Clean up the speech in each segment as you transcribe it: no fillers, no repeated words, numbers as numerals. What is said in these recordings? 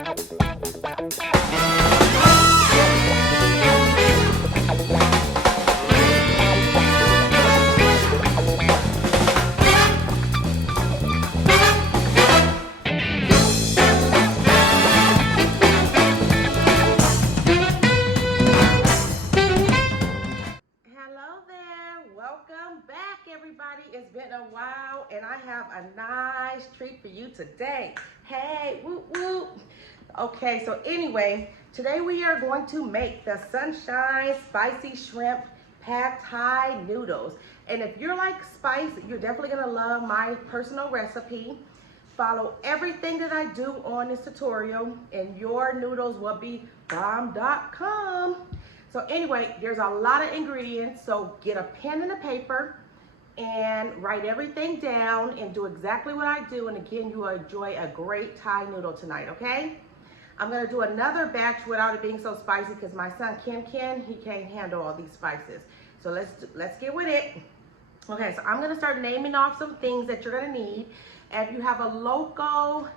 Hello there, welcome back everybody. It's been a while and I have a nice treat for you today. Hey, whoop whoop. Okay, so anyway, today we are going to make the Sunshine Spicy Shrimp Pad Thai Noodles. And if you're like spice, you're definitely gonna love my personal recipe. Follow everything that I do on this tutorial and your noodles will be bomb.com. So anyway, there's a lot of ingredients, so get a pen and a paper and write everything down and do exactly what I do. And again, you will enjoy a great Thai noodle tonight, okay? I'm gonna do another batch without it being so spicy because my son Ken, he can't handle all these spices. So let's get with it. Okay, so I'm gonna start naming off some things that you're gonna need. If you have a local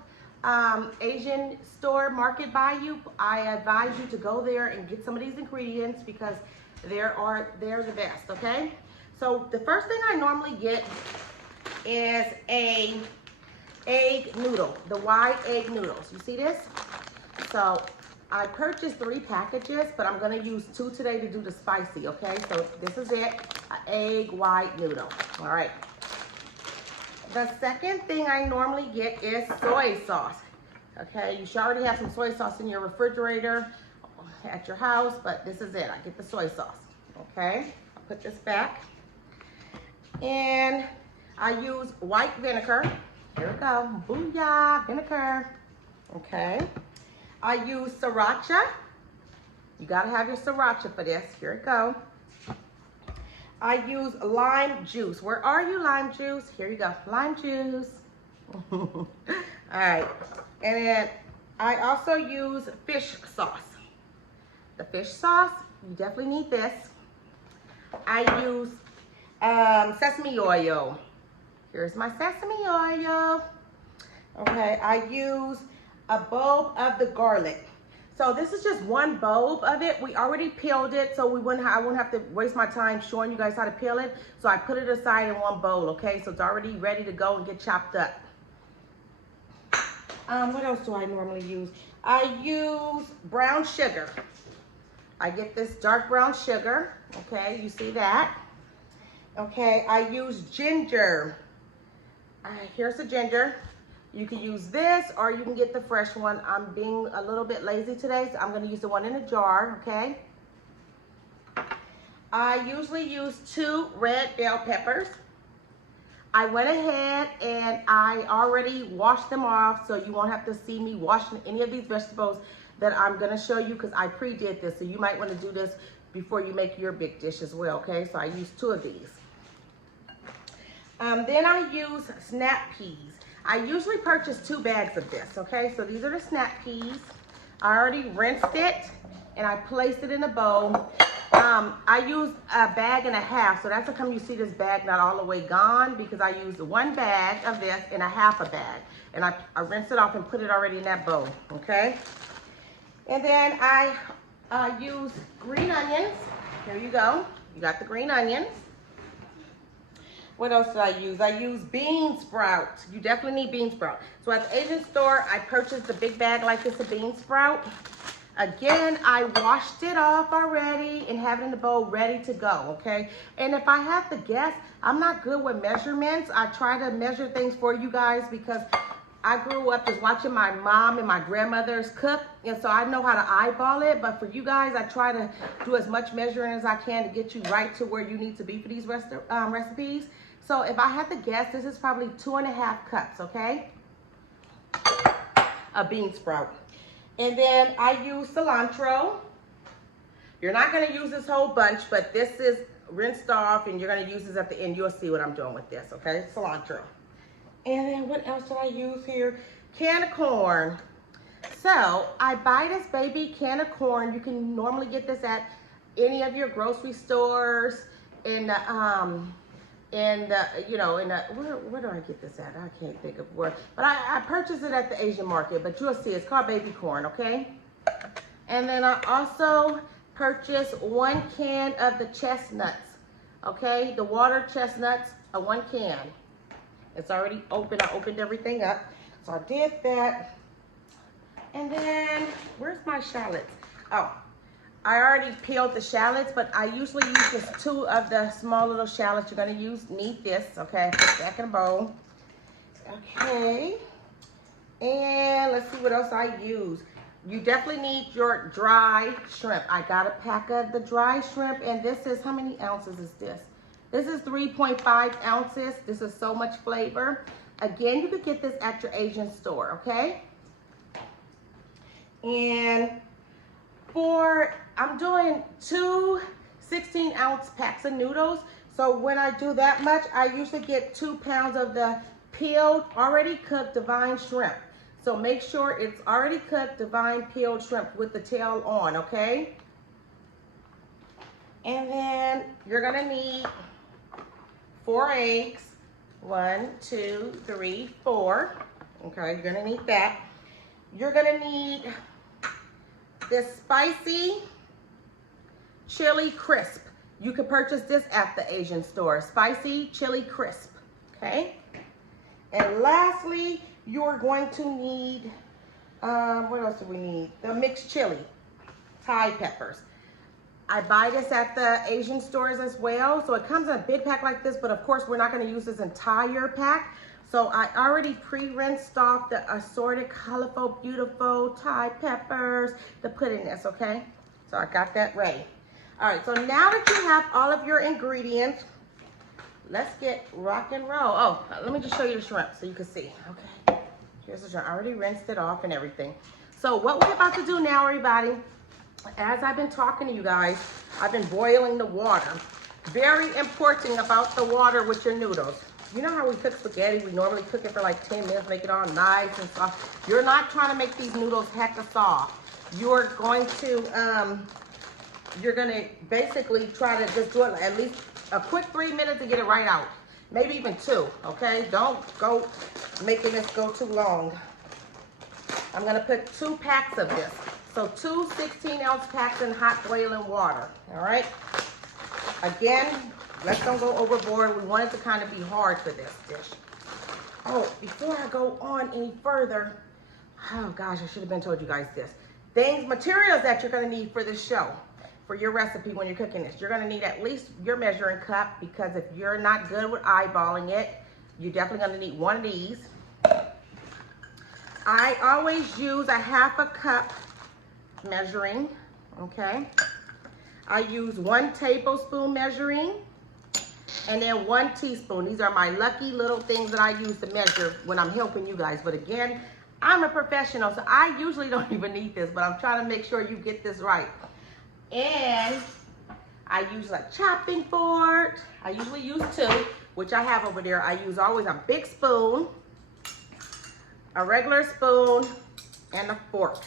Asian store market by you, I advise you to go there and get some of these ingredients because they're the best, okay? So the first thing I normally get is a egg noodle, the white egg noodles. You see this? So I purchased 3 packages, but I'm gonna use 2 today to do the spicy, okay? So this is it, an egg white noodle, all right. The second thing I normally get is soy sauce. Okay, you should already have some soy sauce in your refrigerator at your house, but this is it. I get the soy sauce. Okay, I'll put this back. And I use white vinegar. Here we go. Booyah, vinegar. Okay. I use sriracha. You gotta have your sriracha for this. Here we go. I use lime juice. Where are you, lime juice? Here you go, lime juice. All right, and then I also use fish sauce. The fish sauce, you definitely need this. I use sesame oil. Here's my sesame oil. Okay, I use a bulb of the garlic. So this is just 1 bulb of it. We already peeled it, so I wouldn't have to waste my time showing you guys how to peel it. So I put it aside in 1 bowl, okay? So it's already ready to go and get chopped up. What else do I normally use? I use brown sugar. I get this dark brown sugar, okay? You see that? Okay, I use ginger. Here's the ginger. You can use this or you can get the fresh one. I'm being a little bit lazy today, so I'm gonna use the one in a jar, okay? I usually use 2 red bell peppers. I went ahead and I already washed them off, so you won't have to see me washing any of these vegetables that I'm gonna show you because I pre-did this, so you might wanna do this before you make your big dish as well, okay? So I use 2 of these. Then I use snap peas. I usually purchase 2 bags of this, okay? So these are the snap peas. I already rinsed it and I placed it in a bowl. I used a bag and a half, so that's how come you see this bag not all the way gone, because I used 1 bag of this and a half a bag. And I rinsed it off and put it already in that bowl, okay? And then I use green onions. Here you go. You got the green onions. What else did I use? I use bean sprout. You definitely need bean sprout. So at the Asian store, I purchased a big bag like this of bean sprout. Again, I washed it off already and have it in the bowl ready to go, okay? And if I have to guess, I'm not good with measurements. I try to measure things for you guys because I grew up just watching my mom and my grandmothers cook, and so I know how to eyeball it. But for you guys, I try to do as much measuring as I can to get you right to where you need to be for these recipes. So if I had to guess, this is probably 2.5 cups, okay? A bean sprout. And then I use cilantro. You're not gonna use this whole bunch, but this is rinsed off and you're gonna use this at the end. You'll see what I'm doing with this, okay? Cilantro. And then what else did I use here? Can of corn. So I buy this baby can of corn. You can normally get this at any of your grocery stores, in in the, you know, in the, where do I get this at? I can't think of where, but I purchased it at the Asian market, but you'll see it's called baby corn, okay? And then I also purchased 1 can of the chestnuts, okay? The water chestnuts, 1 can. It's already open. I opened everything up. So I did that. And then, where's my shallots? Oh, I already peeled the shallots, but I usually use just 2 of the small little shallots. You're gonna need this, okay? Put it back in a bowl. Okay. And let's see what else I use. You definitely need your dry shrimp. I got a pack of the dry shrimp, and this is, how many ounces is this? This is 3.5 ounces. This is so much flavor. Again, you could get this at your Asian store, okay? And I'm doing 2 16-ounce packs of noodles. So when I do that much, I usually get 2 pounds of the peeled, already cooked divine shrimp. So make sure it's already cooked divine peeled shrimp with the tail on, okay? And then you're gonna need 4 eggs. 1, 2, 3, 4. Okay, you're gonna need that. You're gonna need this spicy chili crisp. You can purchase this at the Asian store. Spicy chili crisp, okay? And lastly, you're going to need, what else do we need? The mixed chili, Thai peppers. I buy this at the Asian stores as well. So it comes in a big pack like this, but of course we're not gonna use this entire pack. So I already pre-rinsed off the assorted, colorful, beautiful Thai peppers to put in this, okay? So I got that ready. All right, so now that you have all of your ingredients, let's get rock and roll. Oh, let me just show you the shrimp so you can see, okay? Here's the shrimp. I already rinsed it off and everything. So what we're about to do now, everybody, as I've been talking to you guys, I've been boiling the water. Very important about the water with your noodles. You know how we cook spaghetti? We normally cook it for like 10 minutes, make it all nice and soft. You're not trying to make these noodles hecka soft. You're going to, basically try to just do it at least a quick 3 minutes to get it right out. Maybe even 2, okay? Don't go making this go too long. I'm gonna put 2 packs of this. So 2 16-ounce packs in hot boiling water, all right? Again, let's don't go overboard. We want it to kind of be hard for this dish. Oh, before I go on any further, oh gosh, I should have been told you guys this. Materials that you're gonna need for this show, for your recipe when you're cooking this. You're gonna need at least your measuring cup, because if you're not good with eyeballing it, you're definitely gonna need 1 of these. I always use a 1/2 cup measuring, okay? I use 1 tablespoon measuring, and then 1 teaspoon. These are my lucky little things that I use to measure when I'm helping you guys. But again, I'm a professional, so I usually don't even need this, but I'm trying to make sure you get this right. And I use a chopping board. I usually use 2, which I have over there. I use always a big spoon, a regular spoon, and a fork.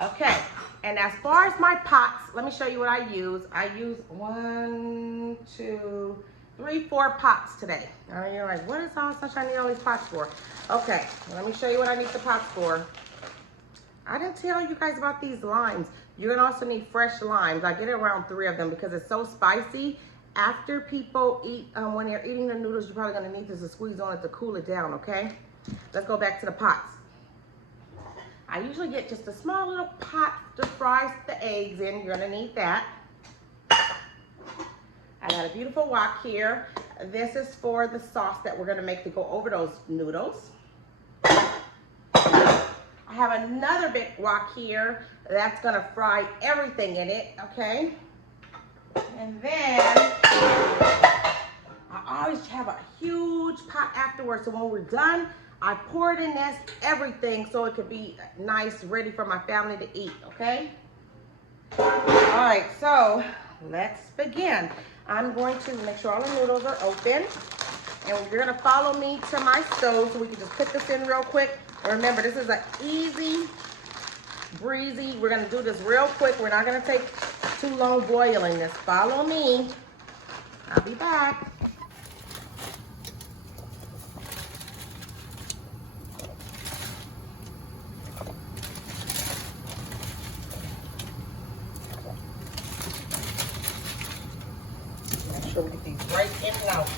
Okay, and as far as my pots, let me show you what I use. I use 1, 2, 3, 4 pots today. Now you're like, what is all sunshine need all these pots for? Okay, let me show you what I need the pots for. I didn't tell you guys about these limes. You're gonna also need fresh limes. I get around 3 of them because it's so spicy. After people eat, when they're eating the noodles, you're probably gonna need this to squeeze on it to cool it down, okay? Let's go back to the pots. I usually get just a small little pot to fry the eggs in. You're gonna need that. I got a beautiful wok here. This is for the sauce that we're gonna make to go over those noodles. I have another big wok here that's gonna fry everything in it, okay? And then I always have a huge pot afterwards, so when we're done, I pour it in this, everything, so it could be nice, ready for my family to eat, okay? All right, so let's begin. I'm going to make sure all the noodles are open, and you're gonna follow me to my stove so we can just put this in real quick. And remember, this is an easy, breezy, we're gonna do this real quick. We're not gonna take too long boiling this. Follow me. I'll be back. sure we get these right in and out.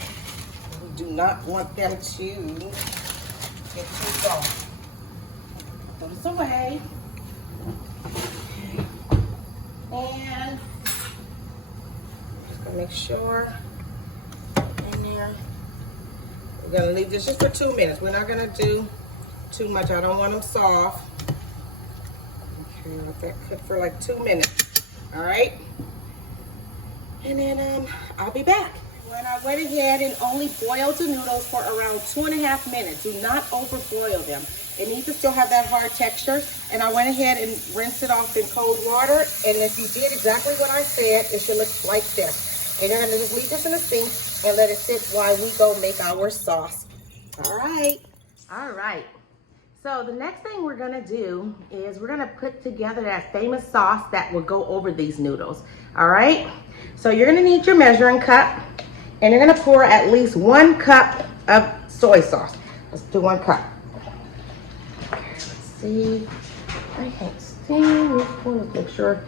We do not want them to get too soft. Throw this away. And just gonna make sure in there. We're gonna leave this just for 2 minutes. We're not gonna do too much. I don't want them soft. Okay, let that cook for like 2 minutes. All right. And then I'll be back. When I went ahead and only boiled the noodles for around 2.5 minutes. Do not overboil them. It needs to still have that hard texture. And I went ahead and rinsed it off in cold water. And if you did exactly what I said, it should look like this. And you're gonna just leave this in the sink and let it sit while we go make our sauce. All right. All right. So the next thing we're gonna do is we're gonna put together that famous sauce that will go over these noodles. All right. So you're gonna need your measuring cup. And you're gonna pour at least 1 cup of soy sauce. Let's do 1 cup. Okay, let's see. I can't see. Let's make sure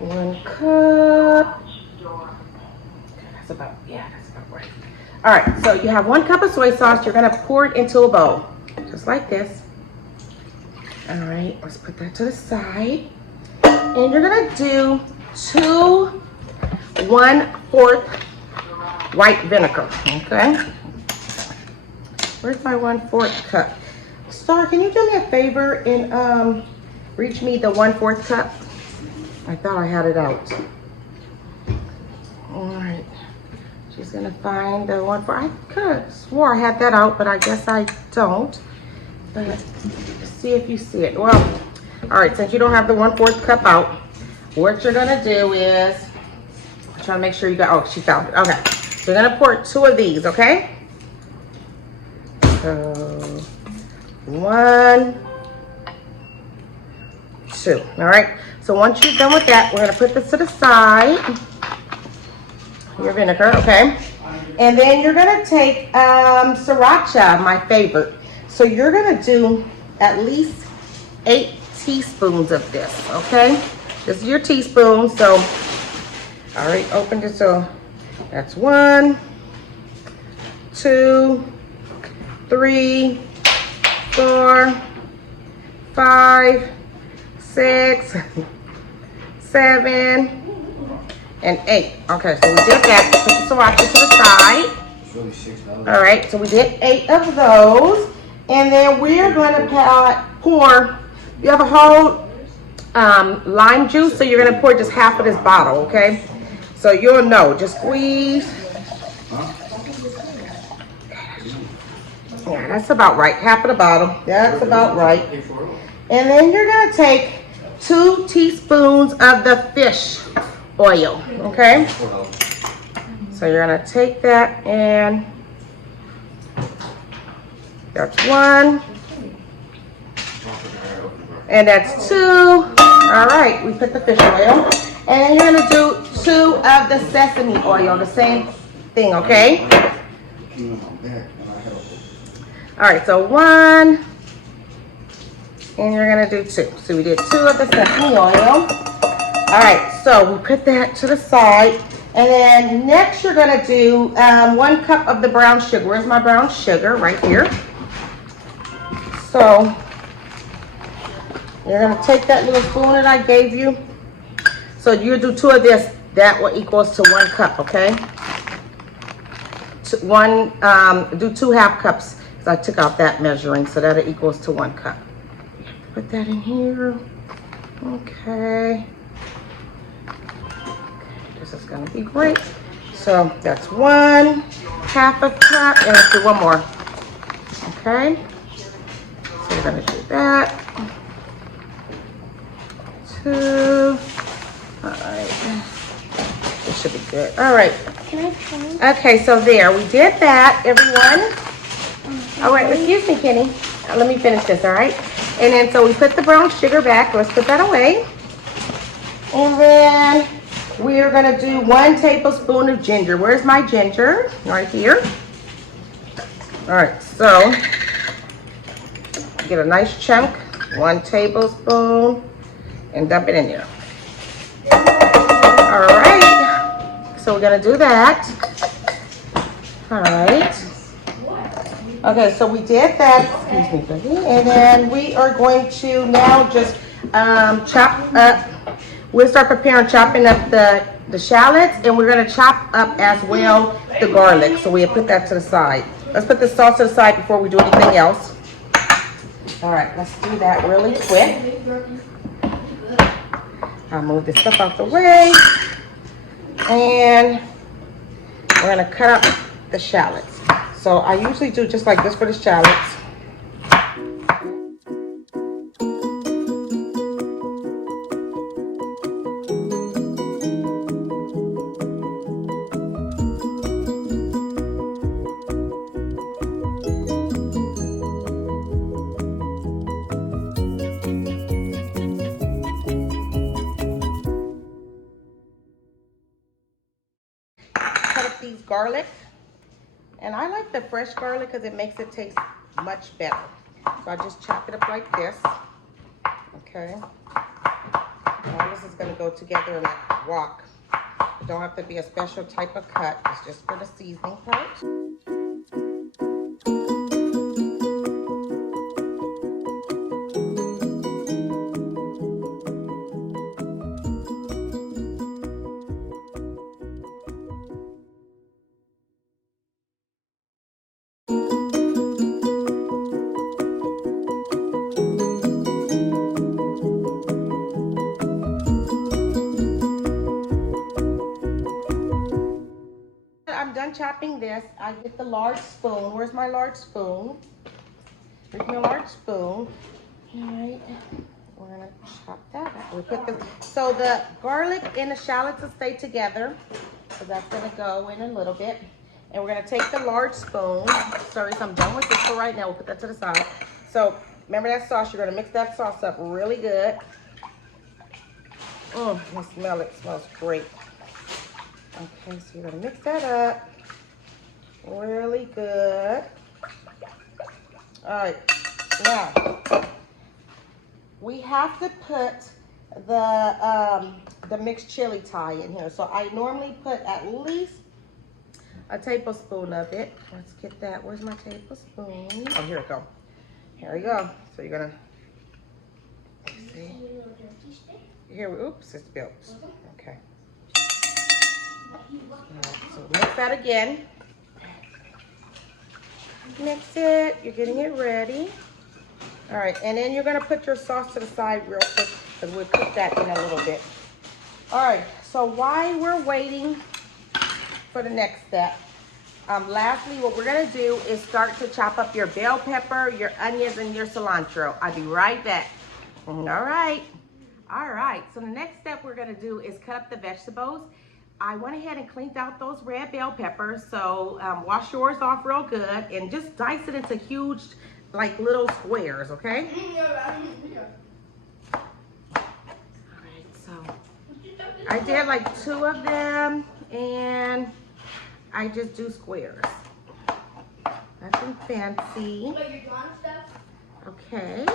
1 cup. Okay, that's about right. All right, so you have 1 cup of soy sauce. You're gonna pour it into a bowl, just like this. All right, let's put that to the side. And you're gonna do 2 1/4 white vinegar, okay? Where's my 1/4 cup? Star, can you do me a favor and reach me the 1/4 cup? I thought I had it out. All right, she's gonna find the 1/4. I could have swore I had that out, but I guess I don't. But let's see if you see it. Well, all right, since you don't have the 1/4 cup out, what you're gonna do is, I'm trying to make sure you got, oh, she found it, okay. So you're gonna pour 2 of these, okay? So 1, 2, all right? So once you're done with that, we're gonna put this to the side, your vinegar, okay? And then you're gonna take sriracha, my favorite. So you're gonna do at least 8 teaspoons of this, okay? This is your teaspoon, so, all right, open this, so that's 1, 2, 3, 4, 5, 6, 7, and 8. Okay, so we did that. Put the sriracha to the side. It's really $6. All right, so we did 8 of those. And then we're gonna pour, you have a whole lime juice, so you're gonna pour just half of this bottle, okay? So you'll know, just squeeze. Yeah, that's about right, half of the bottle. That's about right. And then you're gonna take 2 teaspoons of the fish oil, okay? So you're gonna take that and that's 1. And that's 2. All right, we put the fish oil. And then you're gonna do 2 of the sesame oil, the same thing, okay? All right, so 1, and you're gonna do 2. So we did 2 of the sesame oil. All right, so we put that to the side. And then next you're gonna do 1 cup of the brown sugar. Where's my brown sugar? Right here. So you're gonna take that little spoon that I gave you. So you do 2 of this, that will equals to 1 cup, okay? Do 2 half cups, because I took out that measuring, so that equals to 1 cup. Put that in here, okay. This is gonna be great. So that's 1 half a cup, and let's do 1 more, okay? So we're gonna do that. 2. All right. This should be good. All right. Can I try? Okay, so there. We did that, everyone. All right, excuse me, Kenny. Let me finish this, all right? And then, so we put the brown sugar back. Let's put that away. And then we're going to do 1 tablespoon of ginger. Where's my ginger? Right here. All right, so get a nice chunk, 1 tablespoon, and dump it in there. All right, so we're gonna do that. All right. Okay, so we did that. Excuse me, Becky. And then we are going to now just chop up. We'll start preparing chopping up the shallots, and we're going to chop up as well the garlic. So we'll put that to the side. Let's put the sauce to the side before we do anything else. All right, let's do that really quick. I'll move this stuff out the way. And we're going to cut up the shallots. So I usually do just like this for the shallots. Cut up these garlic. And I like the fresh garlic because it makes it taste much better. So I just chop it up like this. Okay. All this is going to go together in that wok. It don't have to be a special type of cut. It's just for the seasoning part. I'm done chopping this. I get the large spoon. Where's my large spoon? Here's my large spoon. All right, we're gonna chop that up. We put so the garlic and the shallots will stay together. So that's gonna go in a little bit. And we're gonna take the large spoon. Sorry, so I'm done with this for right now. We'll put that to the side. So remember that sauce, you're gonna mix that sauce up really good. I smell it, smells great. Okay, so you're gonna mix that up really good. All right, now we have to put the mixed chili Thai in here. So I normally put at least a tablespoon of it. Let's get that. Where's my tablespoon? Oh, here we go. Here we go. So you're gonna see. Here, oops, it's built. Okay. Right, so mix that again. Mix it. You're getting it ready. All right, and then you're gonna put your sauce to the side real quick because we'll cook that in a little bit. All right, so while we're waiting for the next step, lastly, what we're gonna do is start to chop up your bell pepper, your onions, and your cilantro. I'll be right back. All right. All right, so the next step we're gonna do is cut up the vegetables. I went ahead and cleaned out those red bell peppers, so wash yours off real good and just dice it into huge, like little squares, okay? All right, so I did like 2 of them and I just do squares. Nothing fancy. Okay.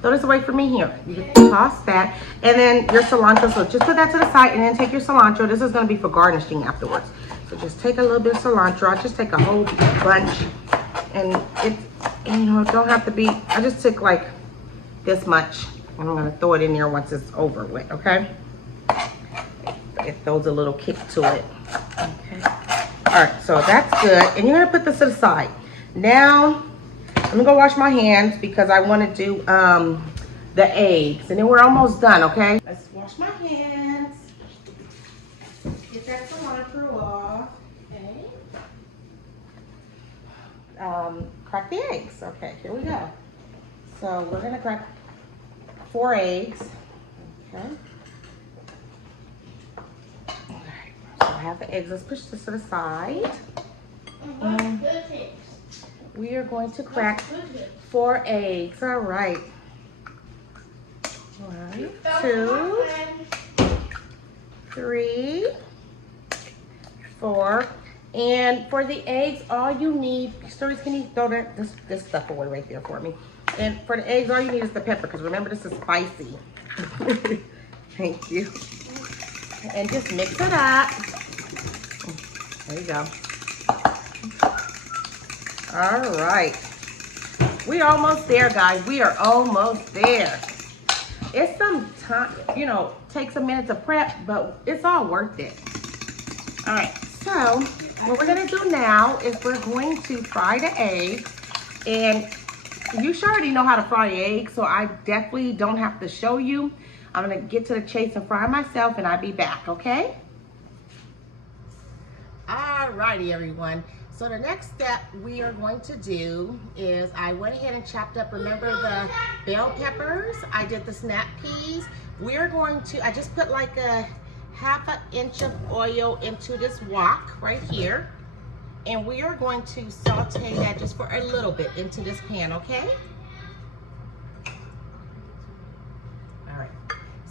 Throw this away from me here. You can toss that. And then your cilantro. So just put that to the side and then take your cilantro. This is going to be for garnishing afterwards. So just take a little bit of cilantro. I just take a whole bunch. And it, you know, it don't have to be. I just took like this much. And I'm going to throw it in there once it's over with, okay? It throws a little kick to it. Okay. All right, so that's good. And you're going to put this to the side. Now, I'm gonna go wash my hands because I want to do the eggs, and then we're almost done. Okay, let's wash my hands. Get that cilantro off. Okay. crack the eggs. Okay, here we go. So we're gonna crack 4 eggs. Okay. All right. So I have the eggs. Let's push this to the side. We are going to crack 4 eggs. All right. 1, 2, 3, 4. And for the eggs, all you need, Stories, can you throw this stuff away right there for me? And for the eggs, all you need is the pepper, because remember, this is spicy. Thank you. And just mix it up. There you go. All right. We're almost there, guys. We are almost there. It's some time, you know, takes a minute to prep, but it's all worth it. All right. So what we're gonna do now is we're going to fry the eggs, and you should already know how to fry eggs, so I definitely don't have to show you. I'm gonna get to the chase and fry myself, and I'll be back, okay? Alrighty, everyone. So the next step we are going to do is I went ahead and chopped up, remember the bell peppers? I did the snap peas. We're going to, I just put like a ½ inch of oil into this wok right here. And we are going to saute that just for a little bit into this pan, okay? All right,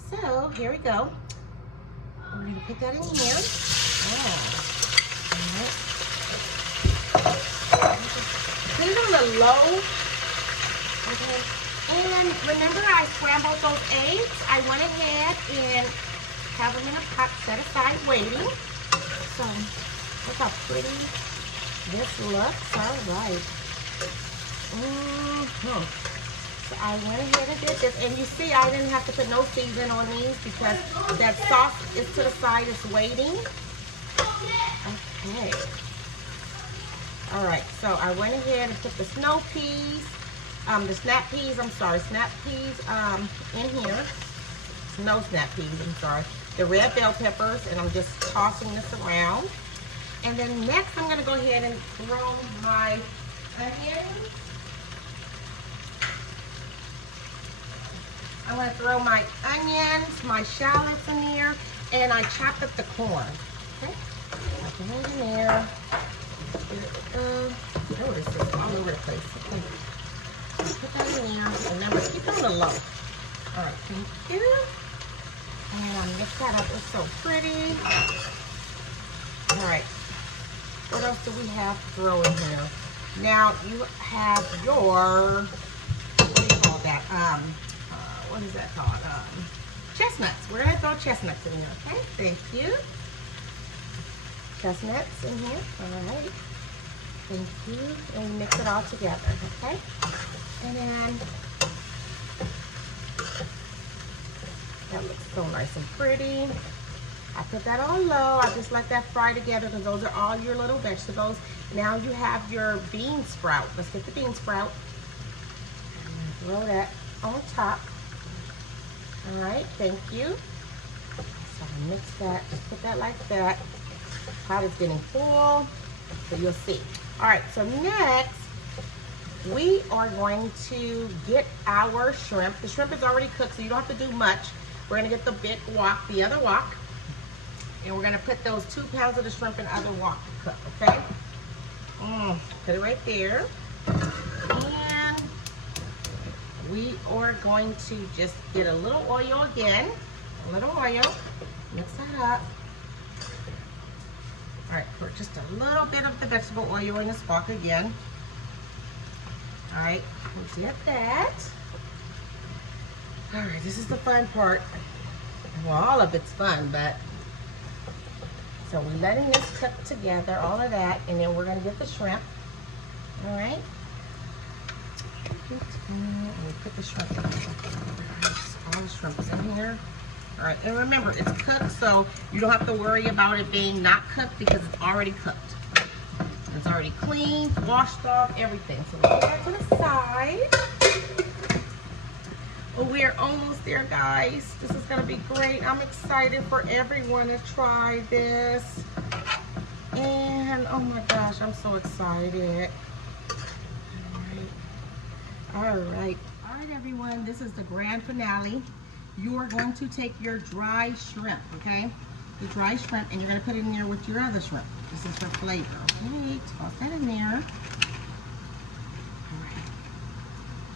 so here we go. We're gonna put that in here. All right. Put it on the low, okay? And remember I scrambled those eggs? I went ahead and have them in a pot set aside waiting. So look how pretty this looks. All right. So I went ahead and did this, and you see I didn't have to put no seasoning on these because that sauce is to the side, it's waiting. Okay. All right, so I went ahead and put the snap peas in here. No snap peas, I'm sorry. The red bell peppers, and I'm just tossing this around. And then next I'm gonna go ahead and throw my onions. I'm gonna throw my onions, my shallots in there, and I chopped up the corn. Okay, put it in there. Oh, this is all over the place. Okay. Put that in there. Remember, keep it on the low. All right, thank you. And mix that up. It's so pretty. All right. What else do we have to throw in here? Now you have your, what do you call that? What is that called? Chestnuts. We're gonna throw chestnuts in here, okay? Thank you. Chestnuts in here. All right. Thank you. And mix it all together, okay? And then that looks so nice and pretty. I put that on low. I just let that fry together because those are all your little vegetables. Now you have your bean sprout. Let's get the bean sprout. Throw that on top. All right, thank you. So I mix that, just put that like that. Pot is getting full, so you'll see. All right, so next, we are going to get our shrimp. The shrimp is already cooked, so you don't have to do much. We're gonna get the big wok, the other wok, and we're gonna put those 2 pounds of the shrimp in the other wok to cook, okay? Put it right there. And we are going to just get a little oil again, a little oil, mix that up. All right, pour just a little bit of the vegetable oil in this wok again. All right, we did that. All right, this is the fun part. Well, all of it's fun, but so we're letting this cook together, all of that, and then we're gonna get the shrimp. All right. And we put the shrimp in. All the shrimp is in here. All right, and remember, it's cooked, so you don't have to worry about it being not cooked because it's already cooked. It's already cleaned, washed off, everything. So we'll put that to the side. Oh, we are almost there, guys. This is gonna be great. I'm excited for everyone to try this. And oh my gosh, I'm so excited. All right, everyone, this is the grand finale. You are going to take your dry shrimp, okay? The dry shrimp, and you're gonna put it in there with your other shrimp. This is for flavor, okay? Toss that in there. All right.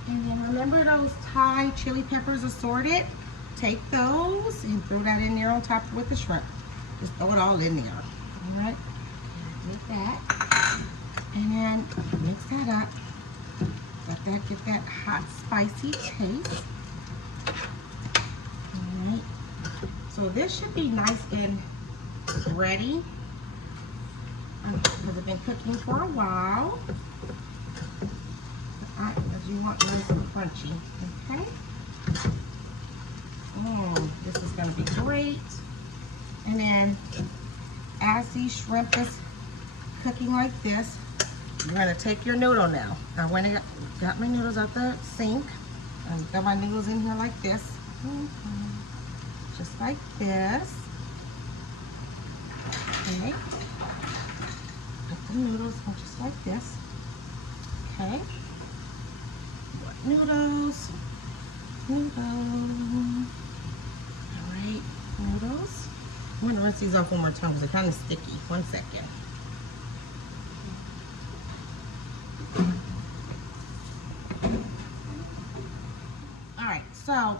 And then remember those Thai chili peppers assorted? Take those and throw that in there on top with the shrimp. Just throw it all in there, all right? Get that, and then mix that up. Let that get that hot, spicy taste. All right. So this should be nice and ready because it's been cooking for a while. Because you want nice and crunchy. Okay. This is going to be great. And then as these shrimp is cooking like this, you're going to take your noodle now. I went and got my noodles out the sink. And got my noodles in here like this. Just like this. Okay. Put the noodles in just like this. Okay. Noodles. Noodles. Alright, noodles. I'm going to rinse these off one more time because they're kind of sticky. 1 second. Alright, so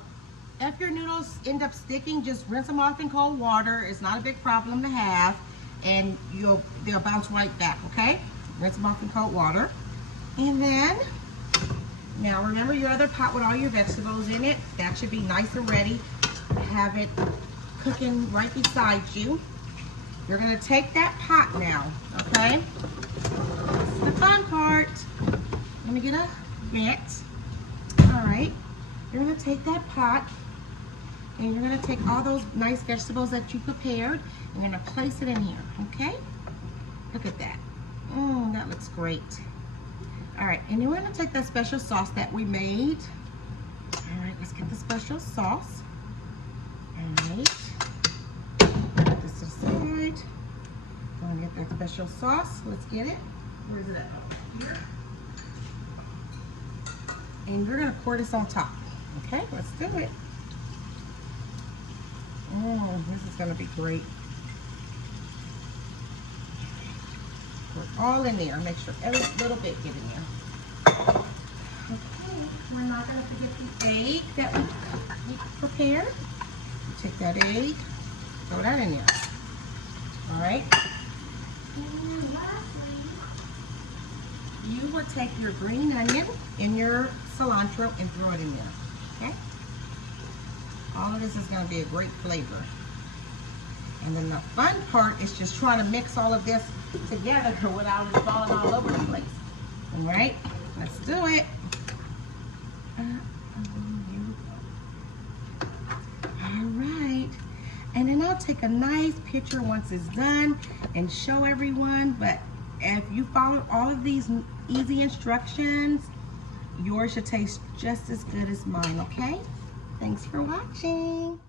if your noodles end up sticking, just rinse them off in cold water. It's not a big problem to have, and they'll bounce right back, okay? Rinse them off in cold water. And then, now remember your other pot with all your vegetables in it. That should be nice and ready. Have it cooking right beside you. You're gonna take that pot now, okay? This is the fun part. Let me get a mitt. All right, you're gonna take that pot and you're gonna take all those nice vegetables that you prepared. You're gonna place it in here, okay? Look at that. That looks great. All right, and you're gonna take that special sauce that we made. All right, let's get the special sauce. All right, put this aside. Gonna get that special sauce. Let's get it. Where's it at? Oh, here. And you're gonna pour this on top. Okay, let's do it. This is gonna be great. Pour it all in there. Make sure every little bit get in there. Okay, we're not gonna forget the egg that we prepared. Take that egg, throw that in there. All right. And then lastly, you would take your green onion and your cilantro and throw it in there. Okay. All of this is going to be a great flavor. And then the fun part is just trying to mix all of this together without it falling all over the place. All right, let's do it. All right, and then I'll take a nice picture once it's done and show everyone. But if you follow all of these easy instructions, yours should taste just as good as mine, okay? Thanks for watching.